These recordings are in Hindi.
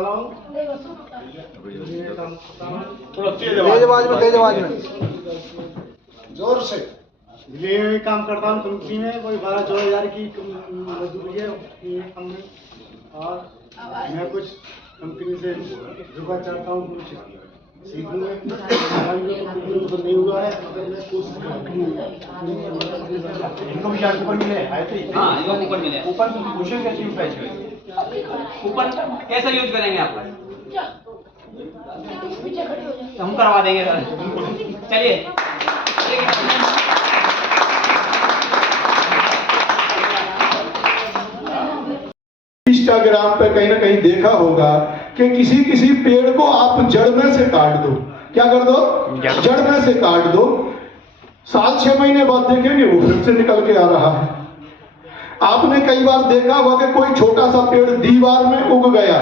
वाला हूँ। तेज आवाज में जोर से ये काम करता हूँ कंपनी में, कोई 12-14 हज़ार की मजदूरी है कंपनी, और मैं कुछ कंपनी से रुका चाहता हूँ, कुछ सीखूँ में तो नहीं हुआ है, मगर मैं कोशिश इनको भी यार ऊपर मिले आए थे। हाँ, इनको ऊपर मिले। ऊपर से क्वेश्चन कैसे यूज है? ऊपर कैसा यूज करेंगे आप? हम करवा देंगे सर। चलिए इंस्टाग्राम पे कहीं ना कहीं देखा होगा कि किसी किसी पेड़ को आप जड़ में से काट दो। क्या कर दो? जड़ में से काट दो। साल 6 महीने बाद देखेंगे वो फिर से निकल के आ रहा है। आपने कई बार देखा होगा कि कोई छोटा सा पेड़ दीवार में उग गया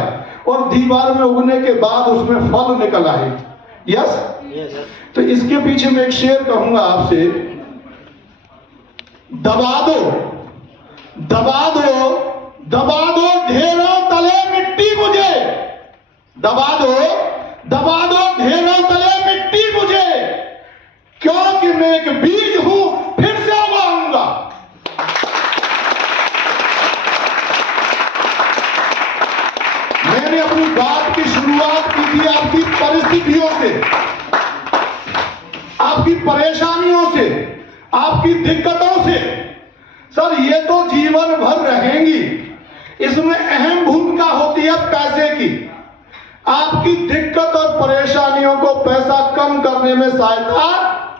और दीवार में उगने के बाद उसमें फल निकल आए। यस? तो इसके पीछे मैं एक शेर कहूंगा आपसे, दबा दो दबा दो दबा दो ढेरों तले मिट्टी मुझे, दबा दो ढेरों तले मिट्टी मुझे, क्योंकि मैं एक बीज हूं फिर से उगाऊंगा। मैंने अपनी बात की शुरुआत की थी आपकी परिस्थितियों से, आपकी परेशानियों से, आपकी दिक्कतों से। सर ये तो जीवन भर रहेंगी, इसमें अहम भूमिका होती है पैसे की। आपकी दिक्कत और परेशानियों को पैसा कम करने में सहायता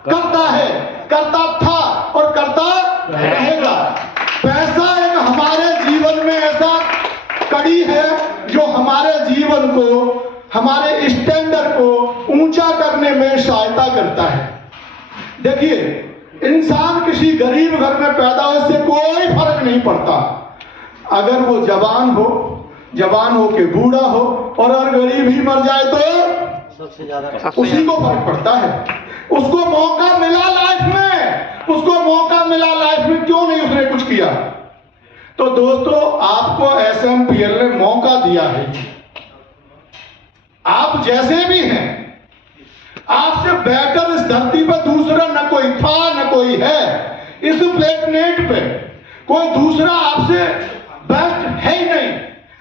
करता है, करता था और करता रहेगा। पैसा एक हमारे जीवन में ऐसा कड़ी है जो हमारे जीवन को, हमारे स्टैंडर्ड को ऊंचा करने में सहायता करता है। देखिए, इंसान किसी गरीब घर में पैदा हो से कोई फर्क नहीं पड़ता, अगर वो जवान हो के बूढ़ा हो, और अगर गरीब ही मर जाए तो सबसे ज्यादा उसी को फर्क पड़ता है। उसको मौका मिला लाइफ में, क्यों नहीं उसने कुछ किया? तो दोस्तों, आपको SMPL ने मौका दिया है। आप जैसे भी हैं, आपसे बेटर इस धरती पर दूसरा न कोई था न कोई है। इस प्लेनेट पे कोई दूसरा आपसे बेस्ट है ही नहीं।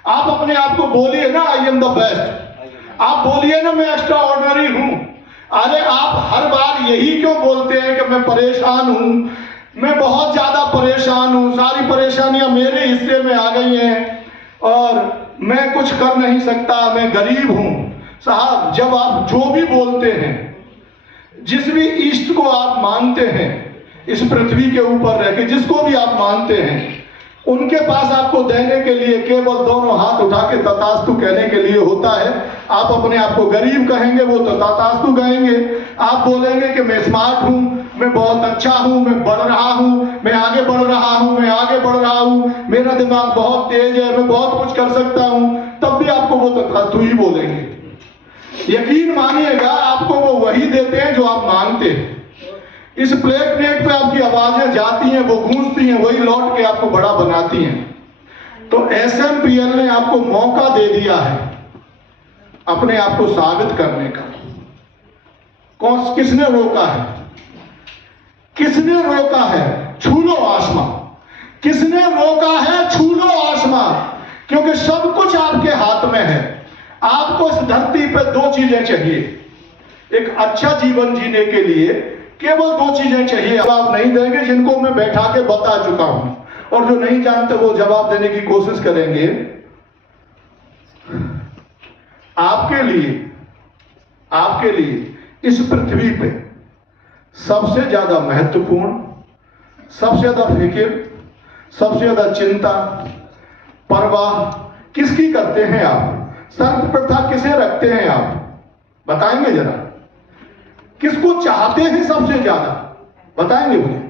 आप अपने आप को बोलिए ना, आई एम द बेस्ट। आप बोलिए ना, मैं एक्स्ट्रा ऑर्डिनरी हूं। अरे आप हर बार यही क्यों बोलते हैं कि मैं परेशान हूं, मैं बहुत ज्यादा परेशान हूं, सारी परेशानियां मेरे हिस्से में आ गई हैं और मैं कुछ कर नहीं सकता, मैं गरीब हूं। साहब, जब आप जो भी बोलते हैं, जिस भी इष्ट को आप मानते हैं, इस पृथ्वी के ऊपर रह के जिसको भी आप मानते हैं, उनके पास आपको देने के लिए केवल दोनों हाथ उठा के तथास्तु कहने के लिए होता है। आप अपने आप को गरीब कहेंगे, वो तो तथास्तु कहेंगे। आप बोलेंगे कि मैं स्मार्ट हूं, मैं बहुत अच्छा हूं, मैं बढ़ रहा हूं, मैं आगे बढ़ रहा हूं, मैं आगे बढ़ रहा हूं, मेरा दिमाग बहुत तेज है, मैं बहुत कुछ कर सकता हूं, तब भी आपको वो तथास्तु ही बोलेंगे। यकीन मानिएगा, आपको वो वही देते हैं जो आप मांगते हैं। इस प्लेनेट पे आपकी आवाजें जाती हैं, वो गूंजती हैं, वही लौट के आपको बड़ा बनाती हैं। तो SMPL ने आपको मौका दे दिया है अपने आप को साबित करने का। किसने रोका है? किसने रोका है? छू लो आसमां। किसने रोका है? छू लो आसमां। क्योंकि सब कुछ आपके हाथ में है। आपको इस धरती पर 2 चीजें चाहिए। एक अच्छा जीवन जीने के लिए केवल 2 चीजें चाहिए। आप नहीं देंगे, जिनको मैं बैठा के बता चुका हूं, और जो नहीं जानते वो जवाब देने की कोशिश करेंगे। आपके लिए इस पृथ्वी पे सबसे ज्यादा महत्वपूर्ण, सबसे ज्यादा फिक्र, सबसे ज्यादा चिंता, परवाह किसकी करते हैं आप? सर्व प्रथा किसे रखते हैं आप? बताएंगे जरा। किसको चाहते हैं सबसे ज्यादा? बताएंगे मुझे।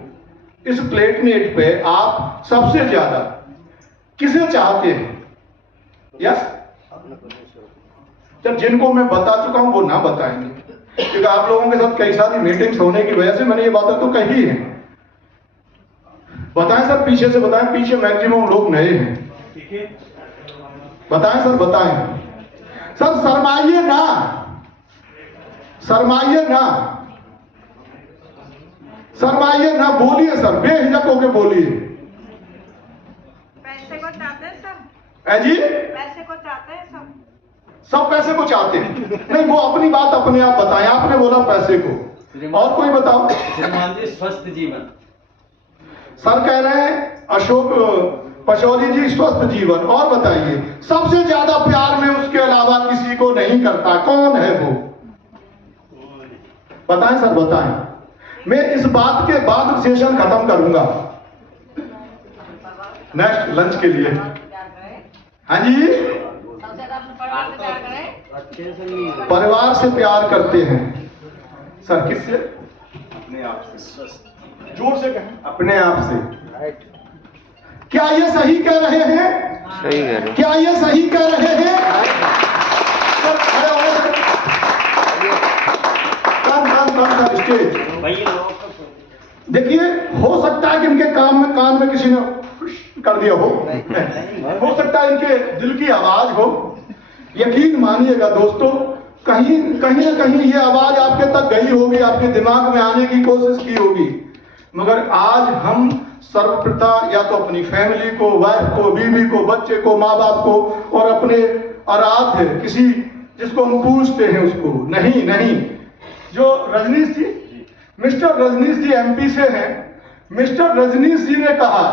इस प्लेनेट पे आप सबसे ज्यादा किसे चाहते हैं? यस? जब जिनको मैं बता चुका हूं वो ना बताएंगे, क्योंकि आप लोगों के साथ कई सारी मीटिंग्स होने की वजह से मैंने ये बातें तो कही है। बताएं सर, पीछे से बताएं, पीछे मैक्सिमम लोग नए हैं। बताएं सर, बताएं। सर शर्माइए ना, शर्माइए ना, शर्माइए ना, बोलिए सर, बेहिजक होके बोलिए। पैसे को चाहते हैं सब, है जी, पैसे को चाहते हैं सब। सब पैसे को चाहते हैं। नहीं, वो अपनी बात अपने आप बताएं, आपने बोला पैसे को, और कोई बताओ। श्रीमान जी स्वस्थ जीवन। सर कह रहे हैं अशोक पचौरी जी स्वस्थ जीवन। और बताइए, सबसे ज्यादा प्यार में उसके अलावा किसी को नहीं करता, कौन है वो? बताएं सर, बताएं। मैं इस बात के बाद सेशन खत्म करूंगा, नेक्स्ट लंच के लिए। हाँ जी, परिवार से प्यार करते हैं। सर किससे? अपने आप से। जोर से कहें। अपने आप से। क्या ये सही कह रहे हैं? सही कह रहे। क्या ये सही कह रहे हैं? सर खड़े हो सर। कम स्टेज। देखिए, हो सकता है कि इनके कान में किसी ने कर दिया हो सकता है इनके दिल की आवाज हो। यकीन मानिएगा दोस्तों, कहीं ना कहीं ये आवाज आपके तक गई होगी, आपके दिमाग में आने की कोशिश की होगी, मगर आज हम सर्वप्रथम या तो अपनी फैमिली को, वाइफ को, बीवी को, बच्चे को, माँ बाप को और अपने आराध्य किसी जिसको हम पूछते हैं उसको नहीं। जो रजनीश जी, मिस्टर रजनीश जी एमपी से हैं। मिस्टर रजनीश जी ने कहा,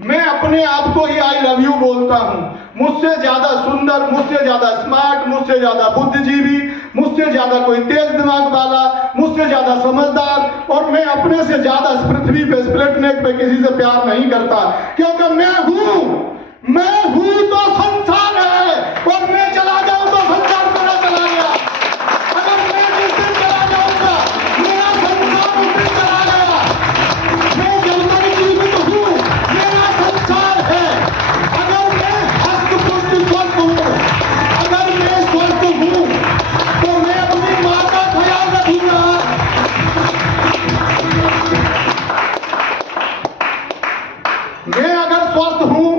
मैं अपने आप को ही आई लव यू बोलता हूं। मुझसे ज्यादा सुंदर, मुझसे ज्यादा स्मार्ट, मुझसे ज्यादा बुद्धिजीवी, मुझसे ज्यादा कोई तेज दिमाग वाला, मुझसे ज्यादा समझदार और मैं अपने से ज्यादा इस पृथ्वी पे, इस प्लेनेट पे किसी से प्यार नहीं करता, क्योंकि मैं हूं तो संसार है और मैं चला जाऊं तो संसार मेरा चला गया। अगर मैं जिस दिन चला जाऊंगा मेरा संसार उस दिन चला गया। मैं जब तक जीवित हूं मेरा संसार है। अगर मैं हस्त-पुष्ट स्वस्थ हूं, अगर मैं स्वस्थ हूं तो मैं अपनी मां का ख्याल रखूंगा। मैं अगर स्वस्थ हूं,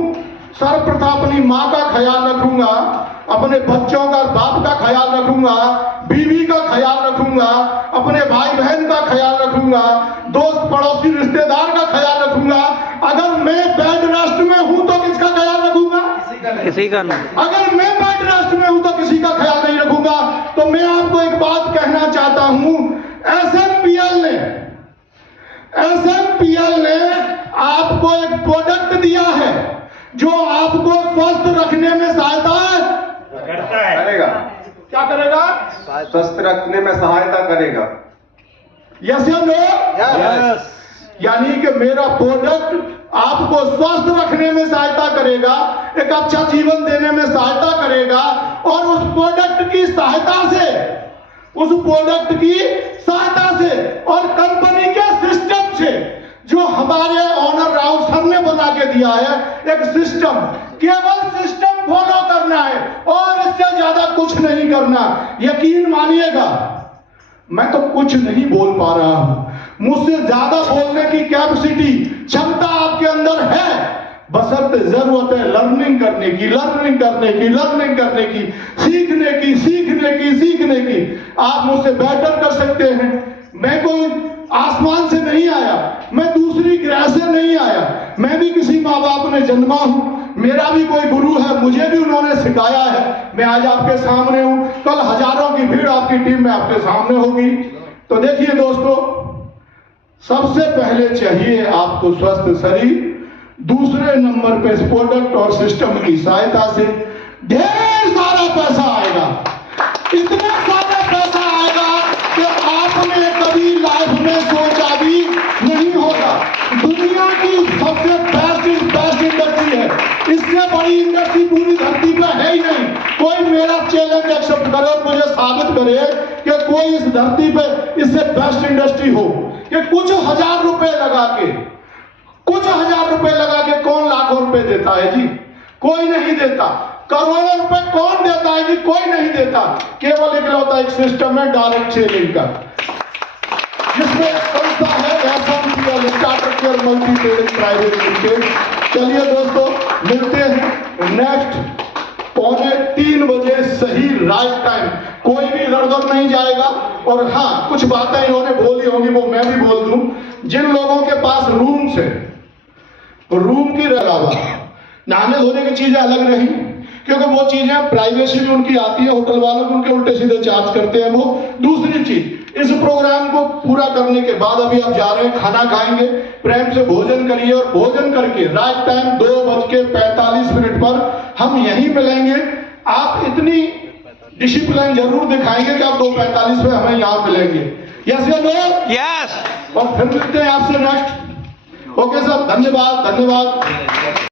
सर्वप्रथम अपनी मां का ख्याल रखूंगा, अपने बच्चों का, बाप का ख्याल रखूंगा, बीवी का ख्याल रखूंगा, अपने भाई बहन का ख्याल रखूंगा, दोस्त पड़ोसी रिश्तेदार का ख्याल रखूंगा। अगर मैं बेड रेस्ट में हूं तो किसका ख्याल रखूंगा? किसी का नहीं। अगर मैं बेड रेस्ट में हूं तो किसी का ख्याल नहीं रखूंगा। तो मैं आपको एक बात कहना चाहता हूं, एसएमपीएल ने आपको एक प्रोडक्ट दिया है जो आपको स्वस्थ रखने में सहायता करेगा। क्या करेगा? स्वस्थ रखने में सहायता करेगा। यस या नो? यस। यानी कि मेरा प्रोडक्ट आपको स्वस्थ रखने में सहायता करेगा, एक अच्छा जीवन देने में सहायता करेगा और उस प्रोडक्ट की सहायता से और कंपनी के सिस्टम से जो हमारे ऑनर राव सर ने बना के दिया है, एक सिस्टम, केवल सिस्टम फॉलो करना है और इससे ज्यादा कुछ नहीं करना। यकीन मानिएगा, मैं तो कुछ नहीं बोल पा रहा हूं, मुझसे ज्यादा बोलने की कैपेसिटी, क्षमता आपके अंदर है, बशर्ते जरूरत है लर्निंग करने की, सीखने की। आप मुझसे बेटर कर सकते हैं। मैं कोई आसमान से नहीं आया, मैं दूसरी ग्रह से नहीं आया, मैं भी किसी माँ बाप ने जन्मा हूं, मेरा भी कोई गुरु है, मुझे भी उन्होंने सिखाया है। मैं आज आपके सामने हूं, कल हजारों की भीड़ आपकी टीम में आपके सामने होगी। तो देखिए दोस्तों, सबसे पहले चाहिए आपको स्वस्थ शरीर, दूसरे नंबर पे प्रोडक्ट और सिस्टम की सहायता से ढेर सारा पैसा आएगा। इतना सारा पैसा आएगा कि आपने कभी लाइफ में सोचा भी नहीं होगा। दुनिया की सबसे बेस्ट इंडस्ट्री है, इससे बड़ी इंडस्ट्री पूरी धरती पर है ही नहीं। कोई मेरा चैलेंज एक्सेप्ट करे और मुझे साबित करे कि कोई इस धरती पे इससे बेस्ट इंडस्ट्री हो कि कुछ हजार रुपए लगा के कौन लाखों रुपए देता है जी? कोई नहीं देता। करोड़ों रुपए कौन देता है जी? कोई नहीं देता। केवल इकलौता एक सिस्टम है डायरेक्ट सेलिंग का, जिसमें संस्था है SMPL, startup care multi trading private limited. चलिए दोस्तों, मिलते हैं नेक्स्ट 2:45 बजे सही राइट टाइम, कोई भी इधर उधर नहीं जाएगा। और हाँ, कुछ बातें इन्होंने बोली होंगी वो मैं भी बोल दूं। जिन लोगों के पास रूम्स है, रूम की अलावा नहाने धोने की चीजें अलग रही, क्योंकि वो चीजें प्राइवेसी भी उनकी आती है, होटल वालों को उनके उल्टे सीधे चार्ज करते हैं वो। दूसरी चीज, इस प्रोग्राम को पूरा करने के बाद अभी आप जा रहे हैं, खाना खाएंगे, प्रेम से भोजन करिए और भोजन करके राइट टाइम 2:45 पर हम यहीं मिलेंगे। आप इतनी डिसिप्लिन जरूर दिखाएंगे कि आप 2:45 पे हमें यहाँ मिलेंगे। यस या नो? यस। और फिर मिलते हैं आपसे नेक्स्ट। ओके सर, धन्यवाद धन्यवाद।